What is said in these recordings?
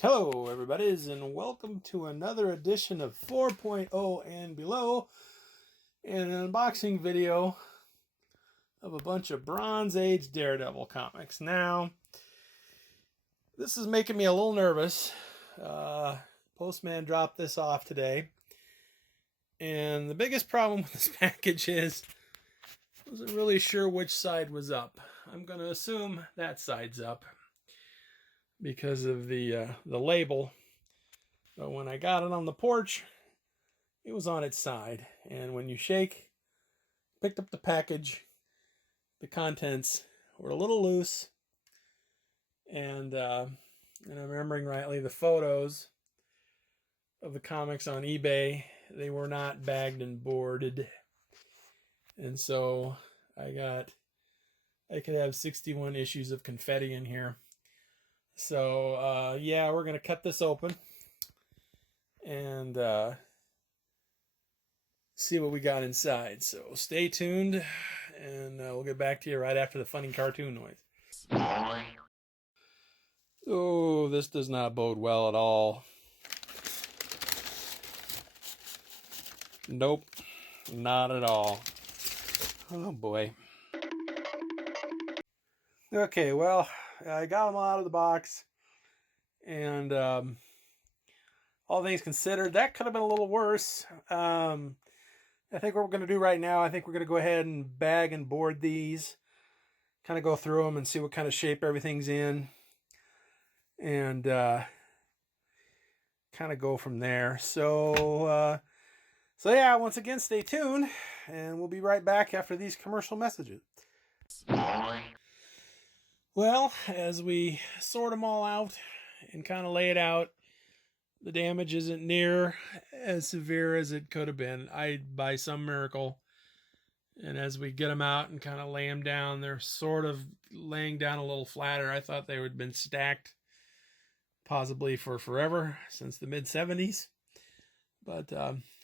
Hello everybody, and welcome to another edition of 4.0 and below, and an unboxing video of a bunch of Bronze Age Daredevil comics. Now, this is making me a little nervous. Postman dropped this off today, and the biggest problem with this package is I wasn't really sure which side was up. I'm going to assume that side's up because of the label. But when I got it on the porch, it was on its side. And when you picked up the package, the contents were a little loose. And I'm remembering rightly, the photos of the comics on eBay, they were not bagged and boarded. And so I could have 61 issues of confetti in here. So, yeah, we're going to cut this open and see what we got inside. So stay tuned, and we'll get back to you right after the funny cartoon noise. Oh, this does not bode well at all. Nope, not at all. Oh, boy. Okay, well, I got them all out of the box, and all things considered, that could have been a little worse. I think what we're going to do right now, I think we're going to go ahead and bag and board these, kind of go through them and see what kind of shape everything's in, and kind of go from there. So yeah, once again, stay tuned, and we'll be right back after these commercial messages. Well, as we sort them all out and kind of lay it out, the damage isn't near as severe as it could have been. By some miracle. And as we get them out and kind of lay them down, they're sort of laying down a little flatter. I thought they would have been stacked possibly for forever, since the mid-70s. But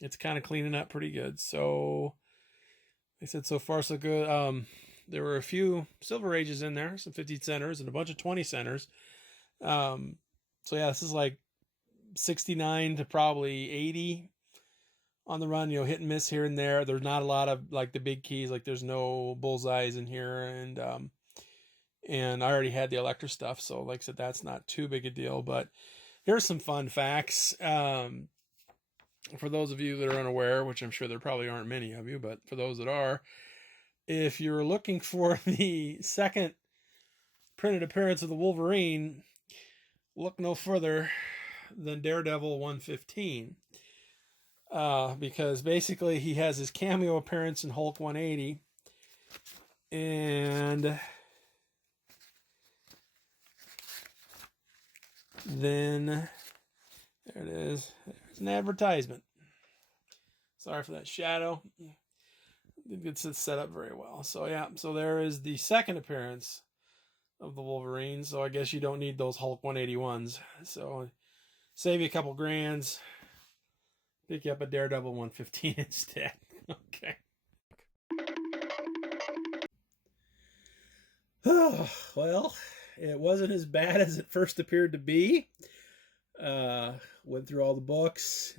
it's kind of cleaning up pretty good. So, like I said, so far so good. There were a few Silver Ages in there, some 50 centers and a bunch of 20 centers. So yeah, this is like 69 to probably 80 on the run, hit and miss here and there. There's not a lot of like the big keys, like there's no bullseyes in here. And I already had the Electra stuff. So like I said, that's not too big a deal, but here's some fun facts. For those of you that are unaware, which I'm sure there probably aren't many of you, but for those that are, if you're looking for the second printed appearance of the Wolverine, look no further than Daredevil 115. Because basically he has his cameo appearance in Hulk 180. And then, there it is. There's an advertisement. Sorry for that shadow. It's set up very well. So yeah, so there is the second appearance of the Wolverine. So I guess you don't need those Hulk 181s. So save you a couple grands. Pick you up a Daredevil 115 instead. Okay. Oh, well, it wasn't as bad as it first appeared to be. Went through all the books,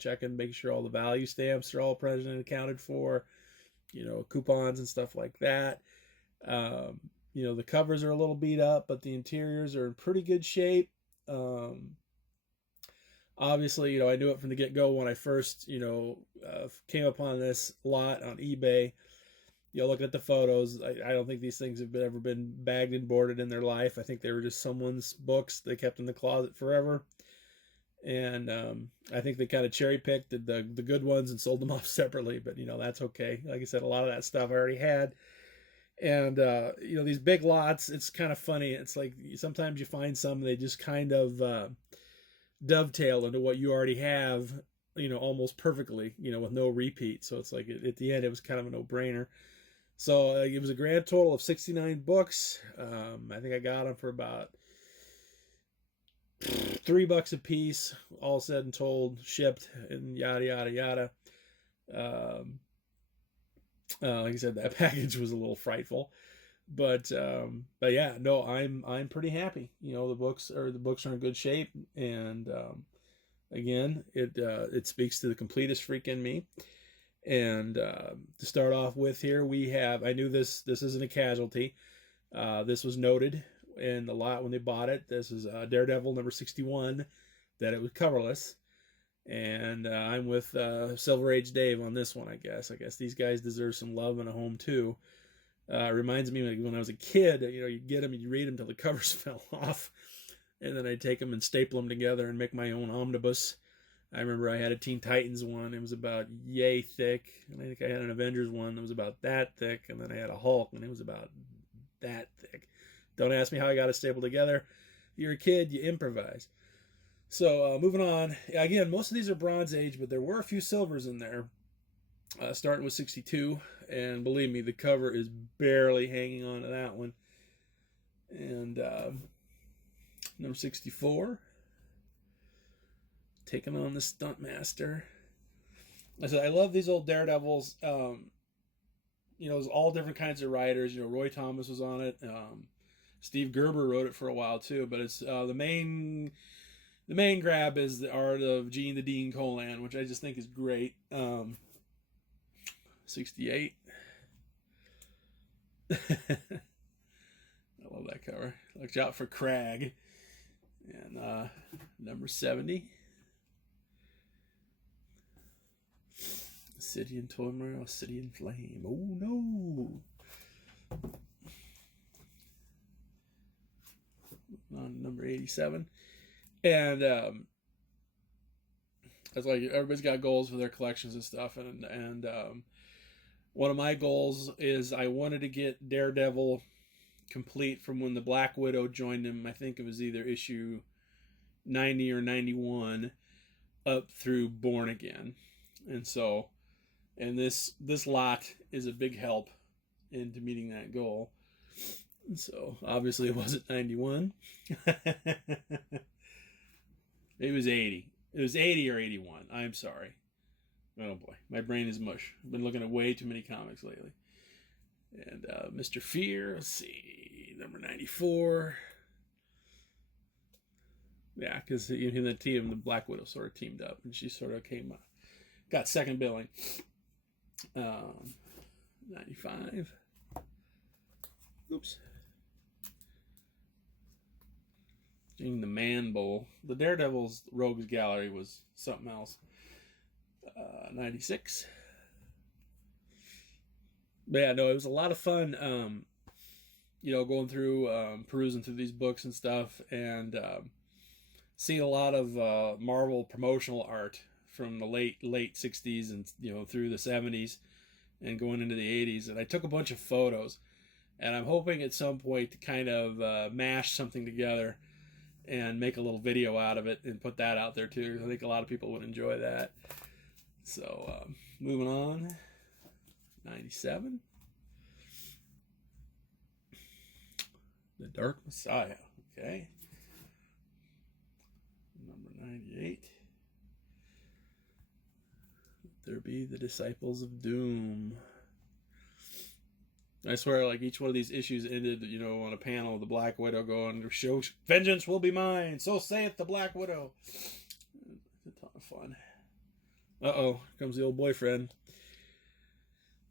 checking, making sure all the value stamps are all present and accounted for, coupons and stuff like that. The covers are a little beat up, but the interiors are in pretty good shape. Obviously, I knew it from the get-go when I first, came upon this lot on eBay. Looking at the photos, I don't think these things have ever been bagged and boarded in their life. I think they were just someone's books they kept in the closet forever. And I think they kind of cherry picked the good ones and sold them off separately. But that's okay. Like I said, a lot of that stuff I already had. And these big lots, it's kind of funny. It's like sometimes you find some, they just kind of dovetail into what you already have, almost perfectly, with no repeat. So it's like at the end, it was kind of a no-brainer. So it was a grand total of 69 books. I think I got them for about $3 a piece, all said and told, shipped, and yada yada yada. Like I said, that package was a little frightful, but yeah, no, I'm pretty happy. The books are in good shape, and again, it speaks to the completist freak in me. And to start off with here, we have, I knew this isn't a casualty. This was noted in the lot when they bought it. This is Daredevil number 61, that it was coverless. And I'm with Silver Age Dave on this one, I guess. I guess these guys deserve some love and a home too. Reminds me when I was a kid, you get them, you read them till the covers fell off. And then I'd take them and staple them together and make my own omnibus. I remember I had a Teen Titans one. It was about yay thick. And I think I had an Avengers one that was about that thick. And then I had a Hulk, and it was about that thick. Don't ask me how I got it stapled together. You're a kid, you improvise. So moving on. Again, most of these are Bronze Age, but there were a few silvers in there. Starting with 62. And believe me, the cover is barely hanging on to that one. And number 64. Taking on the Stuntmaster. I said I love these old Daredevils. There's all different kinds of writers. Roy Thomas was on it. Steve Gerber wrote it for a while too. But it's the main grab is the art of Gene the Dean Colan, which I just think is great. 68. I love that cover. Look out for Crag. And number 70. City in Turmoil, City in Flame. Oh no! On number 87. And it's like everybody's got goals for their collections and stuff. And one of my goals is I wanted to get Daredevil complete from when the Black Widow joined him. I think it was either issue 90 or 91 up through Born Again. And so... And this lot is a big help into meeting that goal. So obviously it wasn't 91. It was 80. It was 80 or 81. I'm sorry. Oh boy, my brain is mush. I've been looking at way too many comics lately. And Mr. Fear, let's see, number 94. Yeah, because in the team, the Black Widow sort of teamed up, and she sort of got second billing. 95. Oops. Doing the Man Bowl. The Daredevil's Rogues Gallery was something else. 96. But yeah, no, it was a lot of fun. Going through, perusing through these books and stuff, and seeing a lot of Marvel promotional art from the late 60s and through the 70s and going into the 80s. And I took a bunch of photos, and I'm hoping at some point to kind of mash something together and make a little video out of it and put that out there too. I think a lot of people would enjoy that. So moving on. 97. The Dark Messiah. Okay. Number 98. There be the Disciples of Doom. I swear, like, each one of these issues ended, on a panel with the Black Widow going, "Show vengeance will be mine, so saith the Black Widow." It's a ton of fun. Uh-oh, here comes the old boyfriend.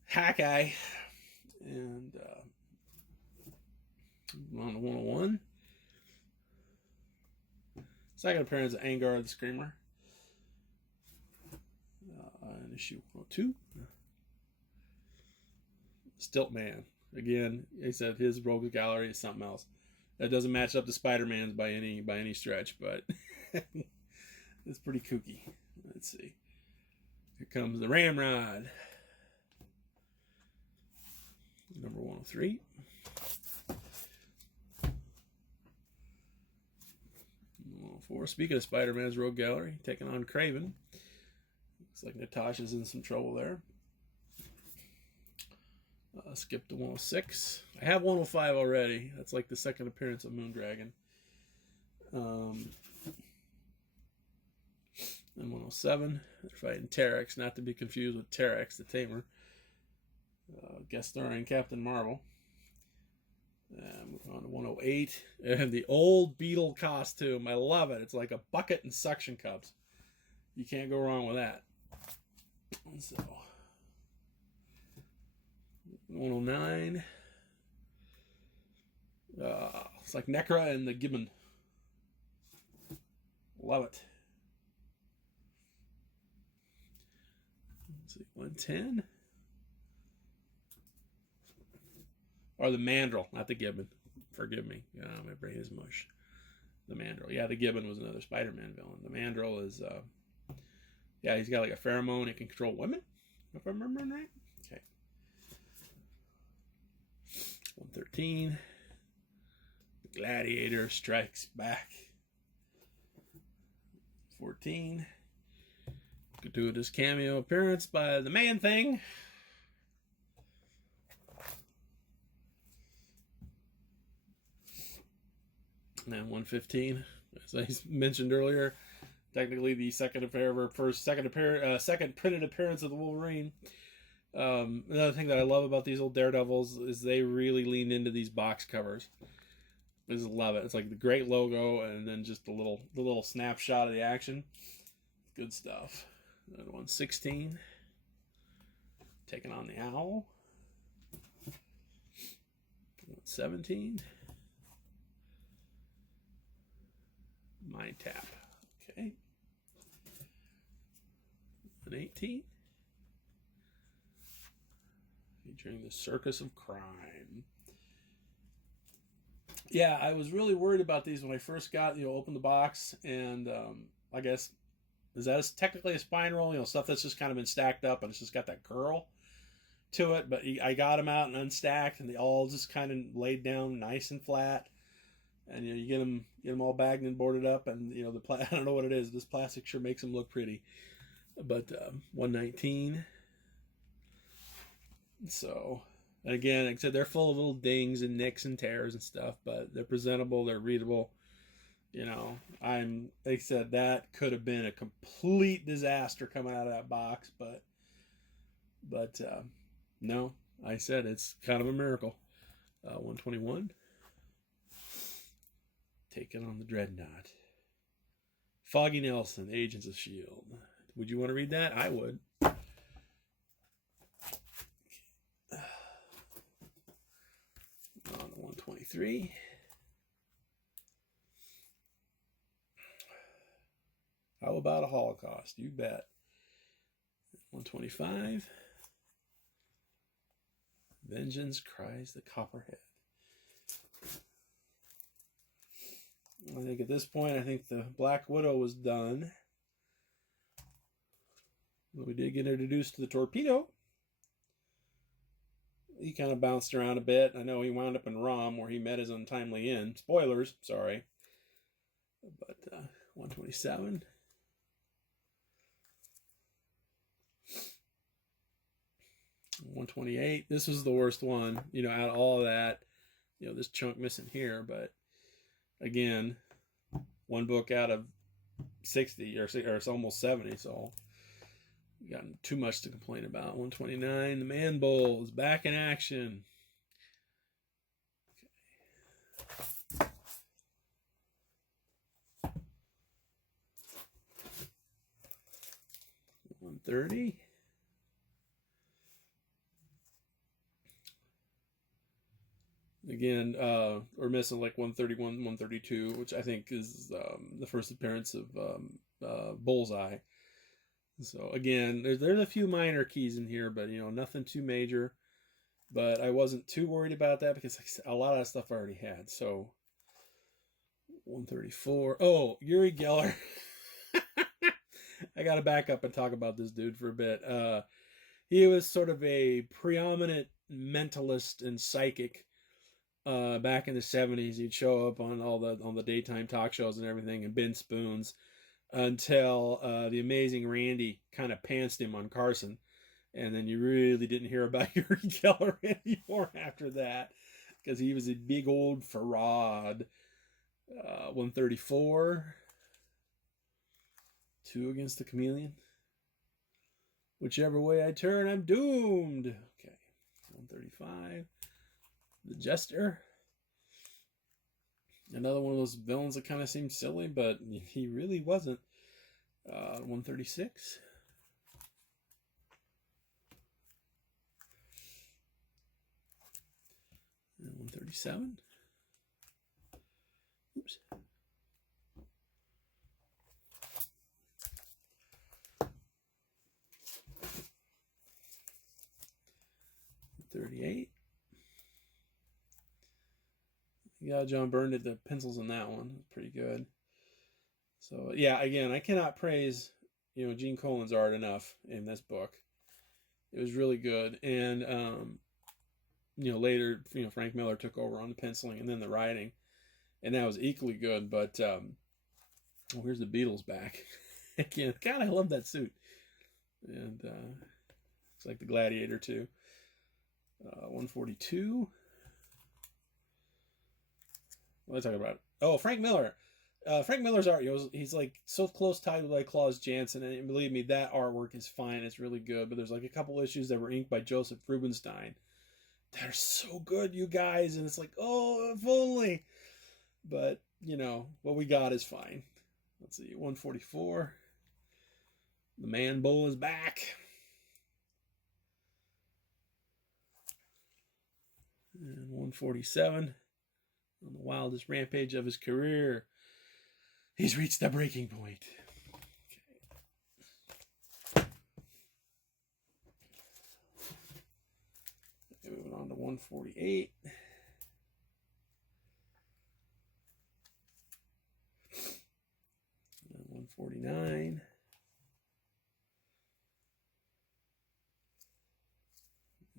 Hawkeye. And on to 101. Second appearance of Angar the Screamer. In issue 102. Stiltman. Again, he said his Rogues Gallery is something else. That doesn't match up to Spider-Man's by any stretch, but It's pretty kooky. Let's see. Here comes the Ramrod. Number 103. 104. Speaking of Spider-Man's Rogue Gallery, taking on Craven. Looks like Natasha's in some trouble there. Skip to 106. I have 105 already. That's like the second appearance of Moondragon. And 107, they're fighting Terex, not to be confused with Terex the Tamer. Guest starring Captain Marvel. Move on to 108. And the old Beetle costume. I love it. It's like a bucket and suction cups. You can't go wrong with that. So, 109. It's like Necra and the Gibbon. Love it. Let's see, 110. Or the Mandrill, not the Gibbon. Forgive me. My brain is mush. The Mandrill. Yeah, the Gibbon was another Spider-Man villain. The Mandrill is, yeah, he's got like a pheromone. He can control women, if I remember right. Okay. 113. The Gladiator Strikes Back. 14. Gratuitous cameo appearance by the Man-Thing. And 115, as I mentioned earlier, technically the second printed appearance of the Wolverine. Another thing that I love about these old Daredevils is they really lean into these box covers. I just love it. It's like the great logo and then just the little snapshot of the action. Good stuff. 116, taking on the Owl. 117. Mind Tap. Okay. 118. Featuring the Circus of Crime. Yeah, I was really worried about these when I first opened the box, and I guess, is that technically a spine roll? Stuff that's just kind of been stacked up and it's just got that curl to it, but I got them out and unstacked, and they all just kind of laid down nice and flat. And you get them all bagged and boarded up, and I don't know what it is. This plastic sure makes them look pretty. But 119. So, and again, like I said, they're full of little dings and nicks and tears and stuff, but they're presentable, they're readable. Like I said, that could have been a complete disaster coming out of that box, but no, I said it's kind of a miracle. 121. Taking on the Dreadnought. Foggy Nelson, Agents of S.H.I.E.L.D. Would you want to read that? I would. On to 123. How about a Holocaust? You bet. 125. Vengeance Cries the Copperhead. I think at this point, the Black Widow was done. We did get introduced to the Torpedo. He kind of bounced around a bit. I know he wound up in ROM where he met his untimely end. Spoilers, sorry. But 127. $128. This was the worst one. Out of all of that, this chunk missing here, but again, one book out of 60 or it's almost 70, so got too much to complain about. 129, the Man Bull is back in action. Okay. 130. Again, we're missing like 131, 132, which I think is the first appearance of Bullseye. So again, there's a few minor keys in here, but nothing too major. But I wasn't too worried about that because a lot of that stuff I already had. So 134. Oh, Uri Geller. I got to back up and talk about this dude for a bit. He was sort of a preeminent mentalist and psychic back in the 70s. He'd show up on on the daytime talk shows and everything and bend spoons until the amazing Randy kind of pantsed him on Carson. And then you really didn't hear about Uri Geller anymore after that, because he was a big old fraud. 134. 2 against the Chameleon. Whichever way I turn, I'm doomed. Okay. 135. The Jester. Another one of those villains that kind of seemed silly, but he really wasn't. 136. And 137. Oops. 38. Yeah, John Byrne did the pencils in that one. It was pretty good. So yeah, again, I cannot praise Gene Colan's art enough in this book. It was really good, and later Frank Miller took over on the penciling and then the writing, and that was equally good. But here's the Beatles back again. God, I love that suit, and it's like the Gladiator too. 142. What am I talking about? Oh, Frank Miller. Frank Miller's art, he's like so close tied with like Claus Janson, and believe me, that artwork is fine. It's really good. But there's like a couple issues that were inked by Joseph Rubinstein that are so good, you guys, and it's like, oh, if only. But what we got is fine. Let's see, 144. The Man Bull is back. And 147. On the wildest rampage of his career, he's reached the breaking point. Okay. Moving on to 148. And 149.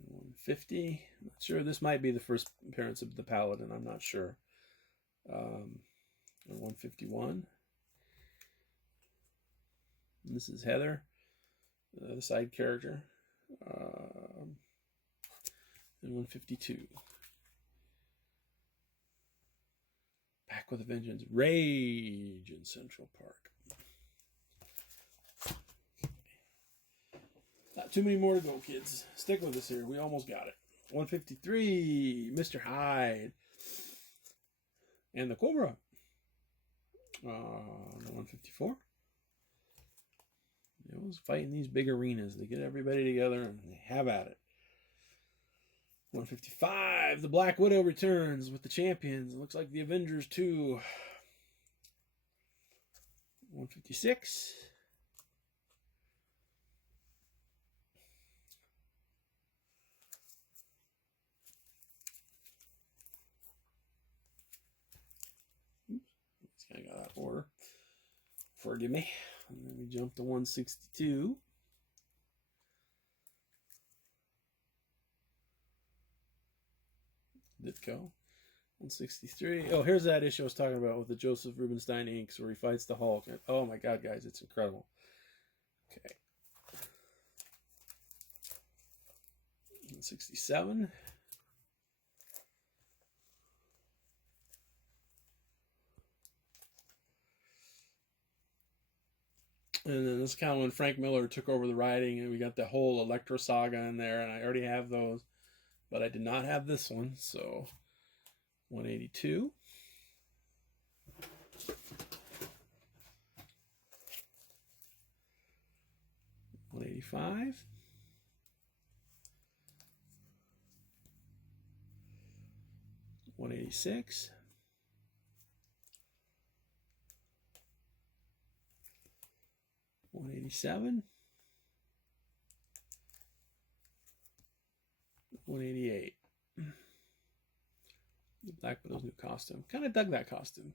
150. I'm not sure. This might be the first appearance of the Paladin. I'm not sure. 151. And this is Heather, the side character. And 152. Back with a Vengeance. Rage in Central Park. Not too many more to go, kids. Stick with us here. We almost got it. 153, Mr. Hyde. And the Cobra. 154. It was fighting these big arenas. They get everybody together and they have at it. 155, the Black Widow returns with the champions. It looks like the Avengers too. 156. I got that order. Forgive me. And then we jump to 162. Ditko. 163. Oh, here's that issue I was talking about with the Joseph Rubinstein inks where he fights the Hulk. Oh my God, guys, it's incredible. Okay. 167. And then this is kind of when Frank Miller took over the writing, and we got the whole Electro saga in there, and I already have those, but I did not have this one, so 182. 185. 186. 187. 188. Black Widow's new costume. Kind of dug that costume.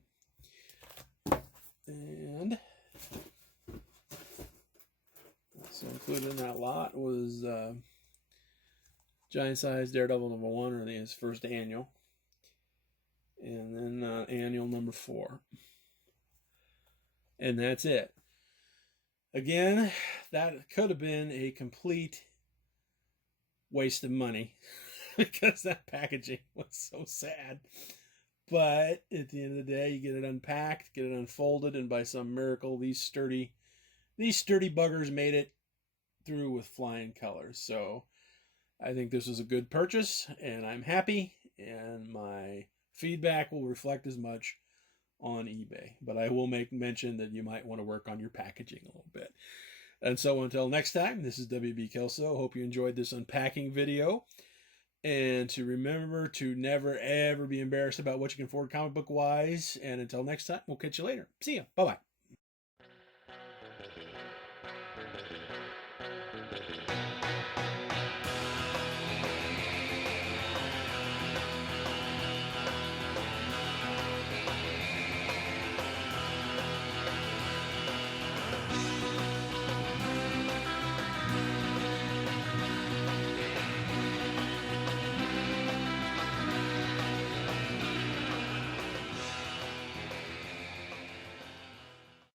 And So included in that lot was Giant Size Daredevil Number 1, or his first annual. And then annual number 4. And that's it. Again, that could have been a complete waste of money because that packaging was so sad. But at the end of the day, you get it unpacked, get it unfolded, and by some miracle, these sturdy buggers made it through with flying colors. So I think this was a good purchase, and I'm happy, and my feedback will reflect as much on eBay. But I will make mention that you might want to work on your packaging a little bit. And so until next time, this is WB Kelso. Hope you enjoyed this unpacking video. And to remember to never, ever be embarrassed about what you can afford comic book wise. And until next time, we'll catch you later. See ya. Bye-bye.